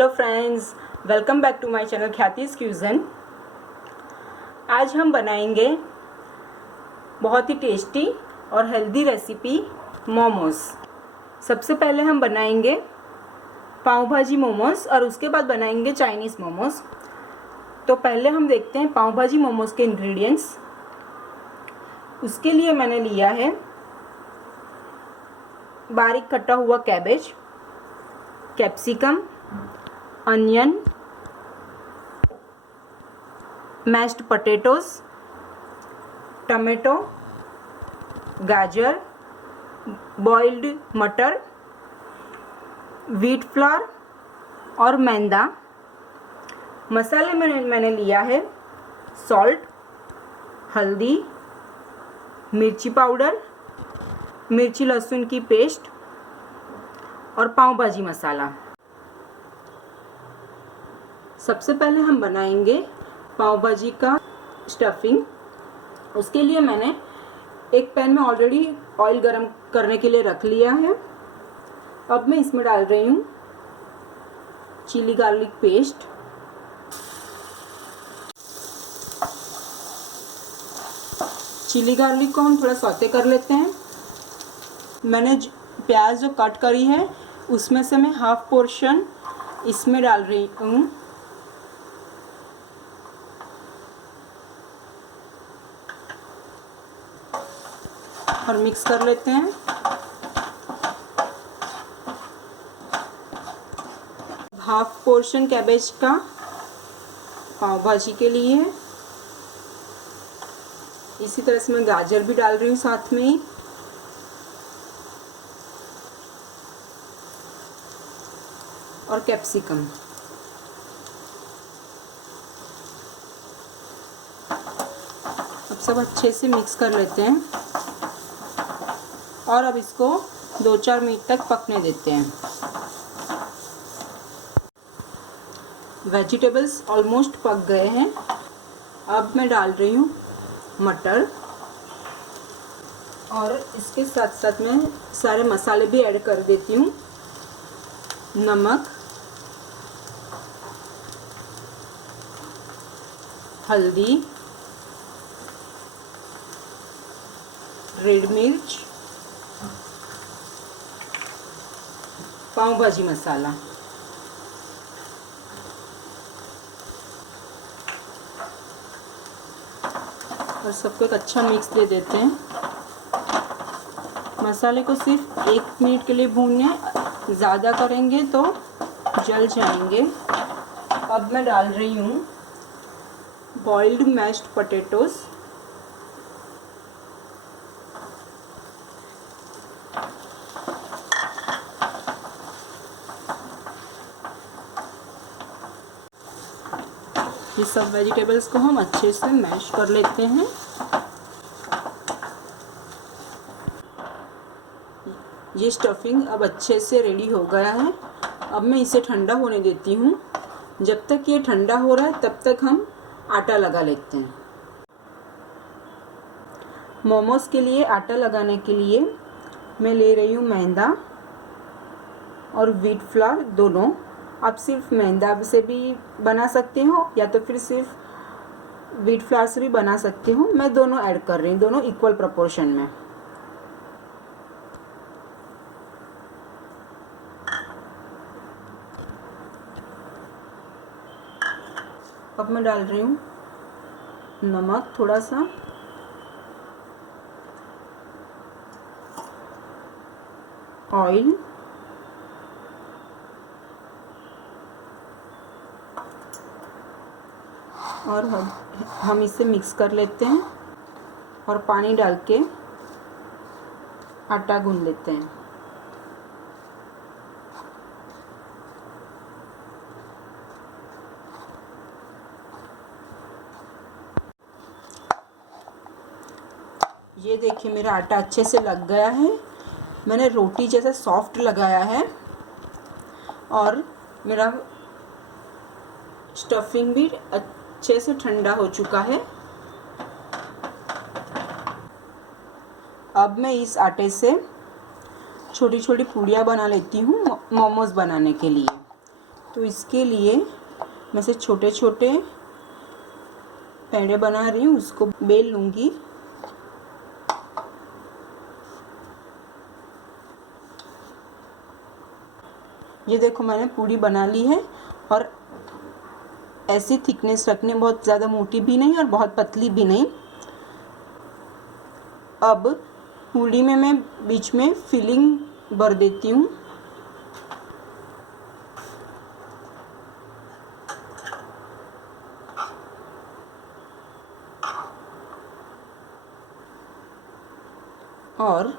Hello friends, welcome back to my channel Khyati's cuisine. आज हम बनाएंगे बहुत ही टेस्टी और हेल्दी रेसिपी मोमोज़। सबसे पहले हम बनाएंगे पाव भाजी मोमोज़ और उसके बाद बनाएंगे चाइनीज़ मोमोज़। तो पहले हम देखते हैं पाव भाजी मोमोज़ के इंग्रेडिएंट्स। उसके लिए मैंने लिया है बारीक कटा हुआ cabbage, capsicum, onion, mashed potatoes, tomato, गाजर, बॉइल्ड मटर, व्हीट फ्लावर और मैदा। मसाले में मैंने लिया है सॉल्ट, हल्दी, मिर्ची पाउडर, मिर्ची लहसुन की पेस्ट और पाव भाजी मसाला। सबसे पहले हम बनाएंगे पाव भाजी का स्टफिंग। उसके लिए मैंने एक पैन में ऑलरेडी ऑयल गरम करने के लिए रख लिया है। अब मैं इसमें डाल रही हूँ chilli garlic paste, chilli garlic को हम थोड़ा सौते कर लेते हैं। मैंने प्याज जो कट करी है उसमें से मैं हाफ पोर्शन इसमें डाल रही हूँ। और मिक्स कर लेते हैं। हाफ पोर्शन कैबेज का पाव भाजी के लिए। इसी तरह से मैं गाजर भी डाल रही हूँ साथ में ही। और कैप्सिकम। अब सब अच्छे से मिक्स कर लेते हैं और अब इसको 2-4 मिनट तक पकने देते हैं। वेजिटेबल्स ऑलमोस्ट पक गए हैं। अब मैं डाल रही हूँ मटर और इसके साथ साथ मैं सारे मसाले भी ऐड कर देती हूँ। नमक, हल्दी, रेड मिर्च, पाव भाजी मसाला। और सबको एक अच्छा मिक्स दे देते हैं। मसाले को सिर्फ 1 मिनट के लिए भूनना है, ज़्यादा करेंगे तो जल जाएंगे। अब मैं डाल रही हूँ बॉइल्ड मैश्ड पोटैटोज। ये सब वेजिटेबल्स को हम अच्छे से मैश कर लेते हैं। ये स्टफिंग अब अच्छे से रेडी हो गया है। अब मैं इसे ठंडा होने देती हूँ। जब तक ये ठंडा हो रहा है तब तक हम आटा लगा लेते हैं। मोमोज के लिए आटा लगाने के लिए मैं ले रही हूँ मैदा और व्हीट फ्लावर दोनों। आप सिर्फ मैदा से भी बना सकते हो या तो फिर सिर्फ व्हीट फ्लावर से भी बना सकते हो। मैं दोनों ऐड कर रही हूँ, दोनों इक्वल प्रोपोर्शन में। अब मैं डाल रही हूँ नमक थोड़ा सा, ऑयल, और हम इसे मिक्स कर लेते हैं और पानी डाल के आटा गूंद लेते हैं। ये देखिए मेरा आटा अच्छे से लग गया है। मैंने रोटी जैसा सॉफ्ट लगाया है और मेरा स्टफिंग भी अच्छे से ठंडा हो चुका है। अब मैं इस आटे से छोटी छोटी पूड़ियाँ बना लेती हूँ मोमोज़ बनाने के लिए। तो इसके लिए मैं से छोटे छोटे पेड़े बना रही हूँ, उसको बेल लूँगी। ये देखो मैंने पूरी बना ली है, और ऐसी थिकनेस रखनी, बहुत ज़्यादा मोटी भी नहीं और बहुत पतली भी नहीं। अब पूरी में मैं बीच में फिलिंग भर देती हूँ। और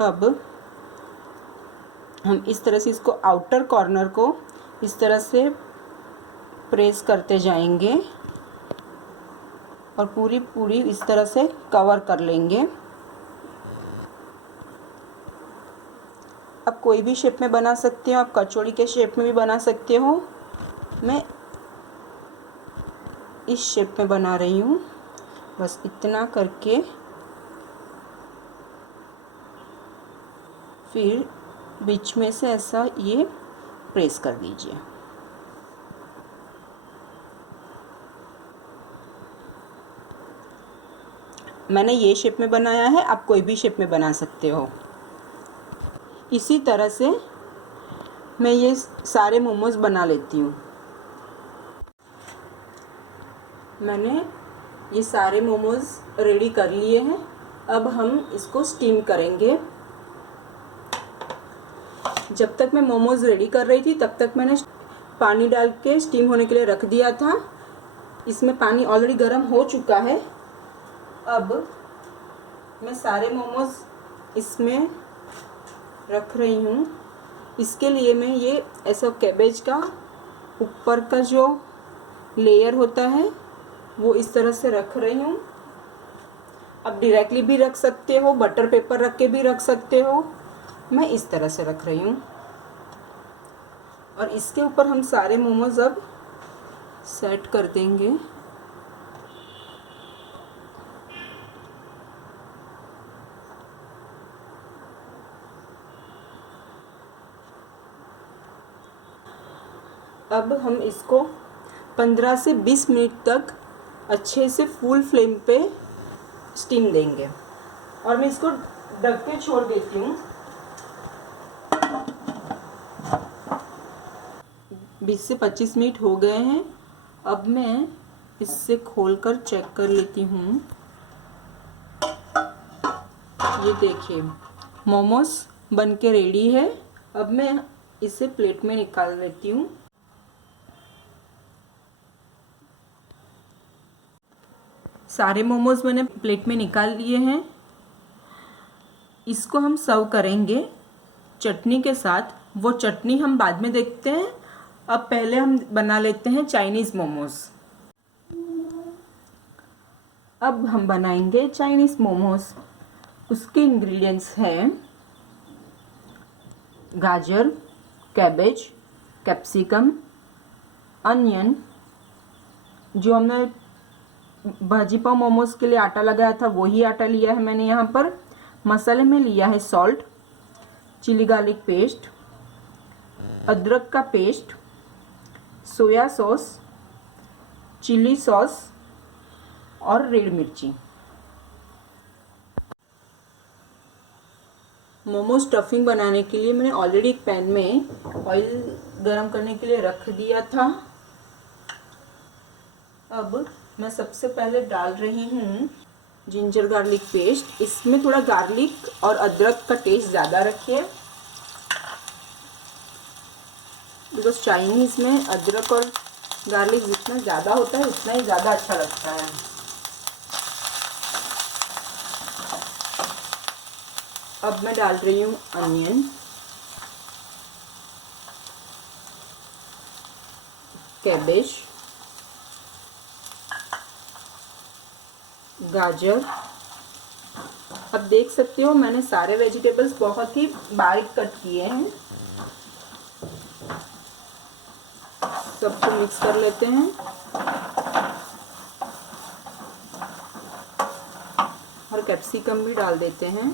अब हम इस तरह से इसको आउटर कॉर्नर को इस तरह से प्रेस करते जाएंगे और पूरी इस तरह से कवर कर लेंगे। आप कोई भी शेप में बना सकते हो, आप कचौड़ी के शेप में भी बना सकते हो। मैं इस शेप में बना रही हूँ। बस इतना करके फिर बीच में से ऐसा ये प्रेस कर दीजिए। मैंने ये शेप में बनाया है, आप कोई भी शेप में बना सकते हो। इसी तरह से मैं ये सारे मोमोज बना लेती हूँ। मैंने ये सारे मोमोज रेडी कर लिए हैं। अब हम इसको स्टीम करेंगे। जब तक मैं मोमोज रेडी कर रही थी तब तक मैंने पानी डाल के स्टीम होने के लिए रख दिया था। इसमें पानी ऑलरेडी गर्म हो चुका है। अब मैं सारे मोमोज इसमें रख रही हूँ। इसके लिए मैं ये ऐसा कैबेज का ऊपर का जो लेयर होता है वो इस तरह से रख रही हूँ। अब डायरेक्टली भी रख सकते हो, बटर पेपर रख के भी रख सकते हो। मैं इस तरह से रख रही हूँ और इसके ऊपर हम सारे मोमोज अब सेट कर देंगे। अब हम इसको 15 से 20 मिनट तक अच्छे से फुल फ्लेम पे स्टीम देंगे और मैं इसको ढक के छोड़ देती हूँ। 20 से 25 मिनट हो गए हैं। अब मैं इससे खोलकर चेक कर लेती हूँ। ये देखिए मोमोज बन के रेडी है। अब मैं इसे प्लेट में निकाल लेती हूँ। सारे मोमोज मैंने प्लेट में निकाल लिए हैं। इसको हम सर्व करेंगे चटनी के साथ। वो चटनी हम बाद में देखते हैं। अब पहले हम बना लेते हैं चाइनीज़ मोमोज। अब हम बनाएंगे चाइनीज़ मोमोज। उसके इंग्रेडिएंट्स हैं गाजर, कैबेज, कैप्सिकम, अनियन, जो हमने भाजी पाव मोमोज के लिए आटा लगाया था वही आटा लिया है मैंने यहाँ पर। मसाले में लिया है सॉल्ट, चिली गार्लिक पेस्ट, अदरक का paste, soya sauce, chilli sauce और रेड मिर्ची। मोमो स्टफिंग बनाने के लिए मैंने ऑलरेडी एक पैन में ऑयल गरम करने के लिए रख दिया था। अब मैं सबसे पहले डाल रही हूँ जिंजर गार्लिक पेस्ट। इसमें थोड़ा गार्लिक और अदरक का टेस्ट ज़्यादा रखिए, बिकॉज चाइनीज़ में अदरक और गार्लिक जितना ज़्यादा होता है उतना ही ज़्यादा अच्छा लगता है। अब मैं डाल रही हूँ अनियन, कैबेज, गाजर। अब देख सकते हो मैंने सारे वेजिटेबल्स बहुत ही बारीक कट किए हैं। सबको मिक्स कर लेते हैं। और कैप्सिकम भी डाल देते हैं।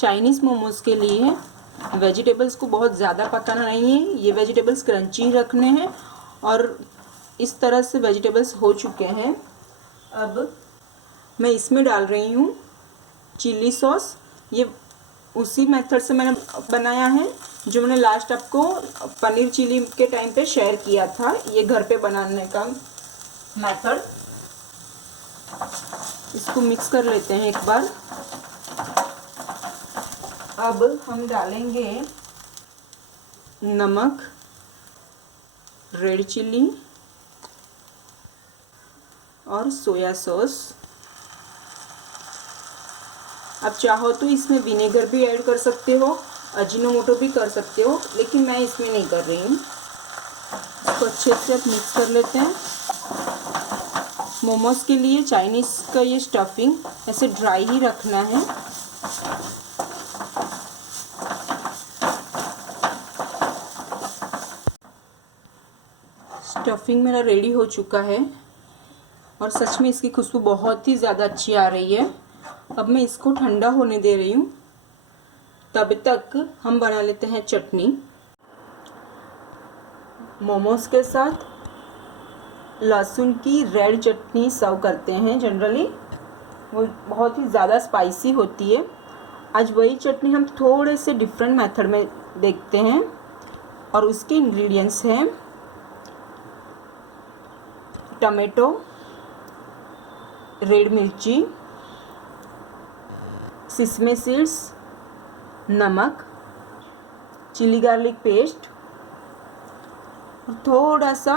चाइनीज़ मोमोज़ के लिए वेजिटेबल्स को बहुत ज़्यादा पकाना नहीं है, ये वेजिटेबल्स क्रंची रखने हैं। और इस तरह से वेजिटेबल्स हो चुके हैं। अब मैं इसमें डाल रही हूँ चिल्ली सॉस। ये उसी मेथड से मैंने बनाया है जो मैंने लास्ट आपको पनीर चिली के टाइम पे शेयर किया था, ये घर पे बनाने का मेथड। इसको मिक्स कर लेते हैं एक बार। अब हम डालेंगे नमक, रेड चिल्ली और सोया सॉस। आप चाहो तो इसमें विनेगर भी ऐड कर सकते हो, अजीनोमोटो भी कर सकते हो, लेकिन मैं इसमें नहीं कर रही हूँ। इसको अच्छे से आप मिक्स कर लेते हैं। मोमोज़ के लिए चाइनीज़ का ये स्टफिंग ऐसे ड्राई ही रखना है। स्टफिंग मेरा रेडी हो चुका है और सच में इसकी खुशबू बहुत ही ज़्यादा अच्छी आ रही है। अब मैं इसको ठंडा होने दे रही हूँ। तब तक हम बना लेते हैं चटनी। मोमोज़ के साथ लहसुन की रेड चटनी सर्व करते हैं जनरली, वो बहुत ही ज़्यादा स्पाइसी होती है। आज वही चटनी हम थोड़े से डिफरेंट मेथड में देखते हैं और उसके इंग्रेडिएंट्स हैं टमाटो, रेड मिर्ची, सिसमे सीड्स, नमक, चिली गार्लिक पेस्ट और थोड़ा सा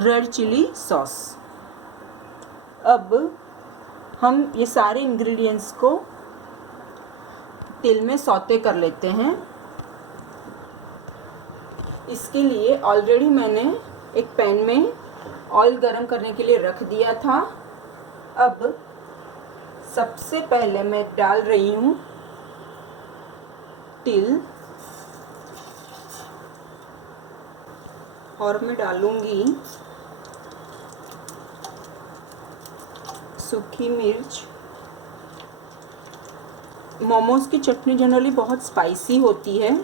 रेड चिली सॉस। अब हम ये सारे इंग्रेडिएंट्स को तेल में सौते कर लेते हैं। इसके लिए ऑलरेडी मैंने एक पैन में ऑयल गरम करने के लिए रख दिया था। अब सबसे पहले मैं डाल रही हूँ तिल और मैं डालूँगी सूखी मिर्च। मोमोज़ की चटनी जनरली बहुत स्पाइसी होती है,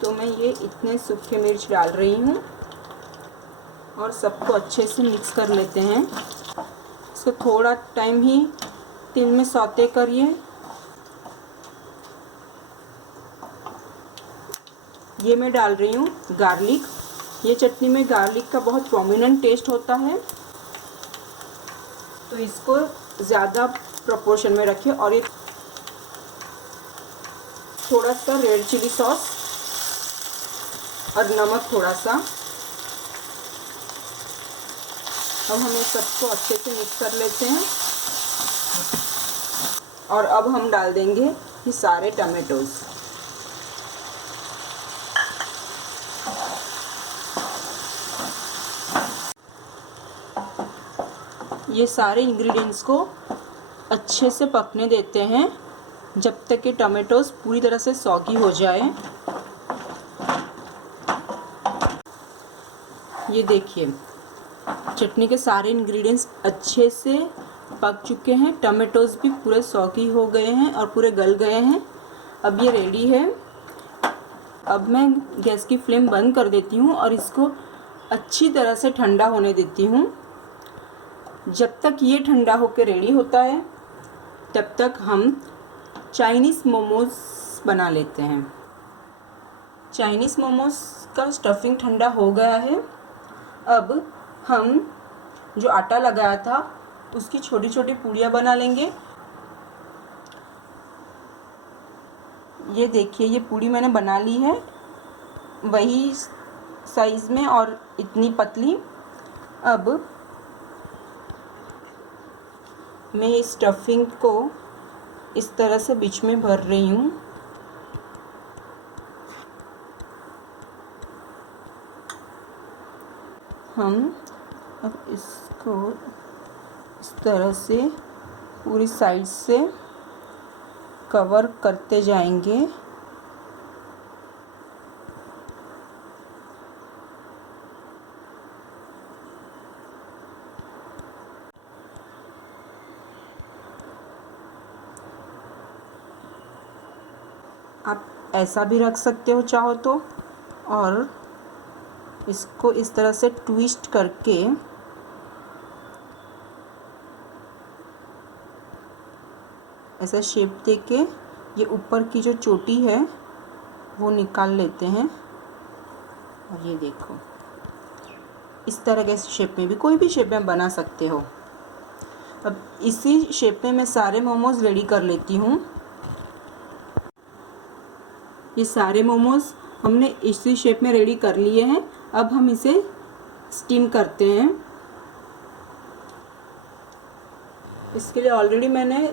तो मैं ये इतने सूखे मिर्च डाल रही हूँ और सबको अच्छे से मिक्स कर लेते हैं। इसको थोड़ा टाइम ही तेल में सौते करिए। ये मैं डाल रही हूँ गार्लिक। ये चटनी में गार्लिक का बहुत प्रोमिनेंट टेस्ट होता है, तो इसको ज़्यादा प्रोपोर्शन में रखिए। और ये थोड़ा सा रेड चिली सॉस और नमक थोड़ा सा। अब हम इस सबको अच्छे से मिक्स कर लेते हैं और अब हम डाल देंगे ये सारे टमाटोज़। ये सारे इंग्रेडिएंट्स को अच्छे से पकने देते हैं जब तक कि टमाटोज़ पूरी तरह से सॉगी हो जाए। ये देखिए चटनी के सारे इंग्रेडिएंट्स अच्छे से पक चुके हैं, टमाटोज़ भी पूरे सॉगी हो गए हैं और पूरे गल गए हैं। अब ये रेडी है। अब मैं गैस की फ्लेम बंद कर देती हूँ और इसको अच्छी तरह से ठंडा होने देती हूँ। जब तक ये ठंडा होकर रेडी होता है तब तक हम चाइनीज़ मोमोज़ बना लेते हैं। चाइनीज़ मोमोज़ का स्टफिंग ठंडा हो गया है। अब हम जो आटा लगाया था उसकी छोटी छोटी पूड़ियाँ बना लेंगे। ये देखिए ये पूड़ी मैंने बना ली है, वही साइज़ में और इतनी पतली। अब मैं इस स्टफिंग को इस तरह से बीच में भर रही हूँ। हम अब इसको इस तरह से पूरी साइड से कवर करते जाएंगे। आप ऐसा भी रख सकते हो चाहो तो, और इसको इस तरह से ट्विस्ट करके ऐसा शेप देके ये ऊपर की जो चोटी है वो निकाल लेते हैं। और ये देखो, इस तरह के शेप में भी, कोई भी शेप में बना सकते हो। अब इसी शेप में मैं सारे मोमोज रेडी कर लेती हूँ। ये सारे मोमोज हमने इसी शेप में रेडी कर लिए हैं। अब हम इसे स्टीम करते हैं। इसके लिए ऑलरेडी मैंने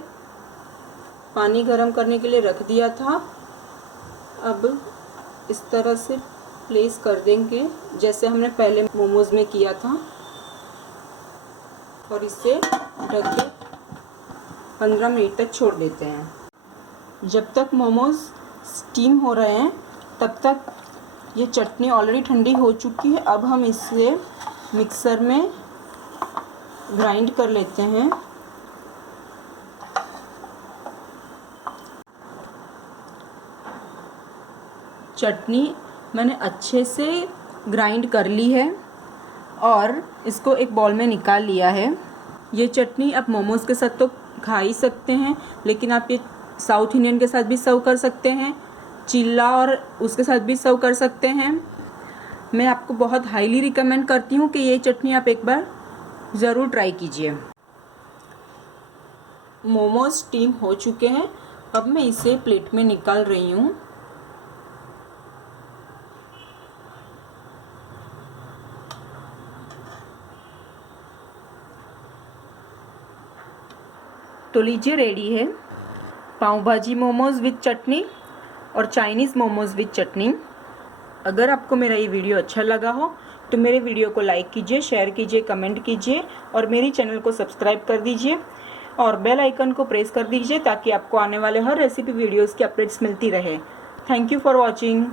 पानी गर्म करने के लिए रख दिया था। अब इस तरह से प्लेस कर देंगे जैसे हमने पहले मोमोज में किया था, और इसे ढक के 15 मिनट तक छोड़ देते हैं। जब तक मोमोज स्टीम हो रहे हैं तब तक ये चटनी ऑलरेडी ठंडी हो चुकी है। अब हम इसे मिक्सर में ग्राइंड कर लेते हैं। चटनी मैंने अच्छे से ग्राइंड कर ली है और इसको एक बाउल में निकाल लिया है। ये चटनी आप मोमोज़ के साथ तो खा ही सकते हैं, लेकिन आप ये साउथ इंडियन के साथ भी सर्व कर सकते हैं, चिल्ला और उसके साथ भी सर्व कर सकते हैं। मैं आपको बहुत हाईली रिकमेंड करती हूँ कि ये चटनी आप एक बार ज़रूर ट्राई कीजिए। मोमोज स्टीम हो चुके हैं। अब मैं इसे प्लेट में निकाल रही हूँ। तो लीजिए, रेडी है पाव भाजी मोमोज़ विद चटनी और चाइनीज़ मोमोज़ विद चटनी। अगर आपको मेरा ये वीडियो अच्छा लगा हो तो मेरे वीडियो को लाइक कीजिए, शेयर कीजिए, कमेंट कीजिए और मेरी चैनल को सब्सक्राइब कर दीजिए और बेल आइकन को प्रेस कर दीजिए ताकि आपको आने वाले हर रेसिपी वीडियोज़ की अपडेट्स मिलती रहे। Thank you for watching.